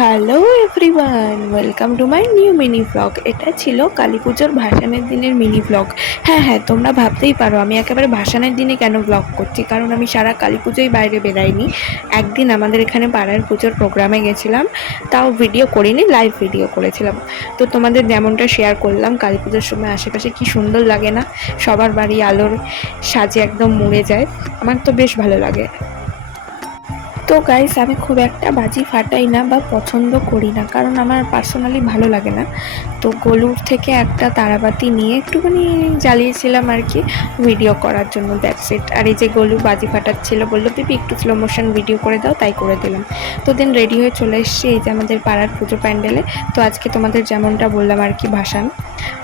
Hello everyone, welcome to my new mini blog. এটা ছিল কালী পুজোর ভাসানের দিনের মিনি ব্লগ। হ্যাঁ, তোমরা ভাবতেই পারো আমি একেবারে ভাসানের দিনে কেন ব্লগ করছি, কারণ আমি সারা কালী পুজোই বাইরে বেরাইনি। একদিন আমাদের এখানে পাড়ার পুজোর প্রোগ্রামে গেছিলাম, তাও ভিডিও করিনি, লাইভ ভিডিও করেছিলাম। তো তোমাদের যেমনটা শেয়ার করলাম, কালী পুজোর সময় আশেপাশে কি সুন্দর লাগে না, সবার বাড়ি আলোর সাজে একদম মুড়ে যায়। আমার তো বেশ ভালো লাগে। তো গাইস, আমি খুব একটা বাজি ফাটাই না বা পছন্দ করি না, কারণ আমার পার্সোনালি ভালো লাগে না। তো গলুর থেকে একটা তারাবাতি নিয়ে একটুখানি জ্বালিয়েছিলাম আর কি, ভিডিও করার জন্য, দ্যাটস ইট। আর এই যে গলু বাজি ফাটাচ্ছিল, বললো পিপি একটু স্লো মোশন ভিডিও করে দাও, তাই করে দিলাম। তো দেন রেডি হয়ে চলে এসেছি এই যে আমাদের পাড়ার পুজো প্যান্ডেলে। তো আজকে তোমাদের যেমনটা বললাম আর কি, ভাসান।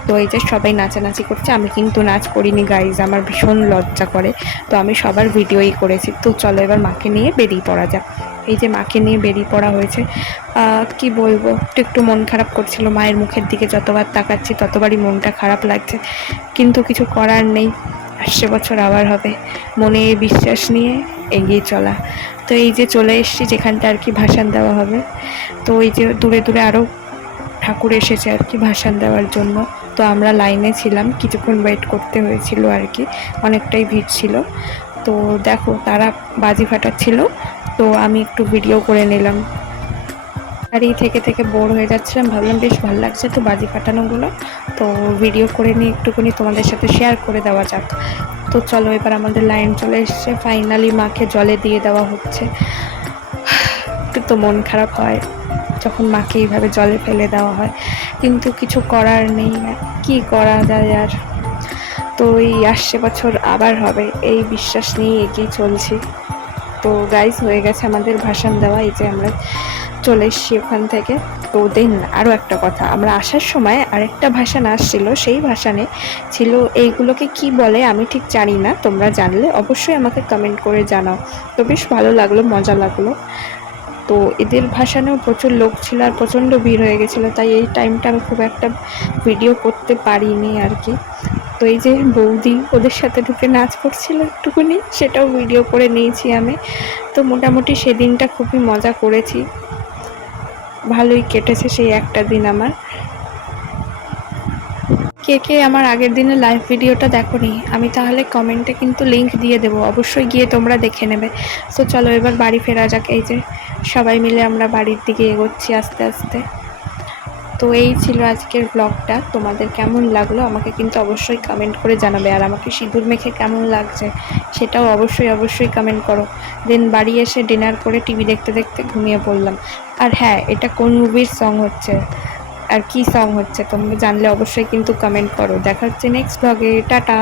তো এই যে সবাই নাচানাচি করছে, আমি কিন্তু নাচ করিনি গাইজ, আমার ভীষণ লজ্জা করে। তো আমি সবার ভিডিওই করেছি। তো চলো এবার মাকে নিয়ে বেরিয়ে পড়া যাক। এই যে মাকে নিয়ে বেরিয়ে পড়া হয়েছে। কি বলবো, একটু মন খারাপ করছিল, মায়ের মুখের দিকে যতবার তাকাচ্ছি ততবারই মনটা খারাপ লাগছে, কিন্তু কিছু করার নেই। আসছে বছর আবার হবে, মনে বিশ্বাস নিয়ে এগিয়ে চলা। তো এই যে চলে এসেছি যেখানটা আর কি ভাসান দেওয়া হবে। তো এই যে দূরে দূরে আরও ঠাকুর এসেছে আর কি ভাসান দেওয়ার জন্য। তো আমরা লাইনে ছিলাম, কিছুক্ষণ ওয়েট করতে হয়েছিল আর কি, অনেকটাই ভিড় ছিল। তো দেখো তারা বাজি ফাটাচ্ছিল, তো আমি একটু ভিডিও করে নিলাম। আর এই থেকে থেকে বোর হয়ে যাচ্ছিলাম, ভাবলাম বেশ ভালো লাগছে তো বাজি ফাটানোগুলো, তো ভিডিও করে নিয়ে একটুখানি তোমাদের সাথে শেয়ার করে দেওয়া যাক। তো চলো এবার আমাদের লাইন চলে এসছে, ফাইনালি মাকে জলে দিয়ে দেওয়া হচ্ছে। একটু তো মন খারাপ হয় যখন মাকে এইভাবে জলে ফেলে দেওয়া হয়, কিন্তু কিছু করার নেই, কি করা যায় আর। তো এই আসছে বছর আবার হবে, এই বিশ্বাস নিয়ে এগিয়ে চলছি। তো গাইজ, হয়ে গেছে আমাদের ভাসান দেওয়া, এই যে আমরা চলে এসছি ওখান থেকে। তো দেন আরও একটা কথা, আমরা আসার সময় আরেকটা ভাসান আসছিল, সেই ভাসানে ছিল এইগুলোকে কি বলে আমি ঠিক জানি না, তোমরা জানলে অবশ্যই আমাকে কমেন্ট করে জানাও। তো বেশ ভালো লাগলো, মজা লাগলো। তো এদের ভাসানেও প্রচুর লোক ছিল আর প্রচণ্ড ভিড় হয়ে গেছিলো, তাই এই টাইমটা আমি খুব একটা ভিডিও করতে পারিনি আর কি। তো এই যে বৌদি ওদের সাথে ঢুকে নাচ করছিল একটুখানি, সেটাও ভিডিও করে নিয়েছি আমি। তো মোটামুটি সেদিনটা খুবই মজা করেছি, ভালোই কেটেছে সেই একটা দিন আমার। কে কে আমার আগের দিনের লাইভ ভিডিওটা দেখোনি, আমি তাহলে কমেন্টে কিন্তু লিংক দিয়ে দেবো, অবশ্যই গিয়ে তোমরা দেখে নেবে। তো চলো এবার বাড়ি ফেরা যাক। এই যে সবাই মিলে আমরা বাড়ির দিকে এগোচ্ছি আস্তে আস্তে। তো এই ছিল আজকের ব্লগটা, তোমাদের কেমন লাগলো আমাকে কিন্তু অবশ্যই কমেন্ট করে জানাবে। আর আমাকে সিঁদুর মেখে কেমন লাগছে সেটাও অবশ্যই কমেন্ট করো। দেন বাড়ি এসে ডিনার করে টিভি দেখতে দেখতে ঘুমিয়ে পড়লাম। আর হ্যাঁ, এটা কোন মুভির সং হচ্ছে আর কি সং হচ্ছে তোমরা জানলে অবশ্যই কিন্তু কমেন্ট করো। দেখা হচ্ছে নেক্সট ব্লগে, টাটা।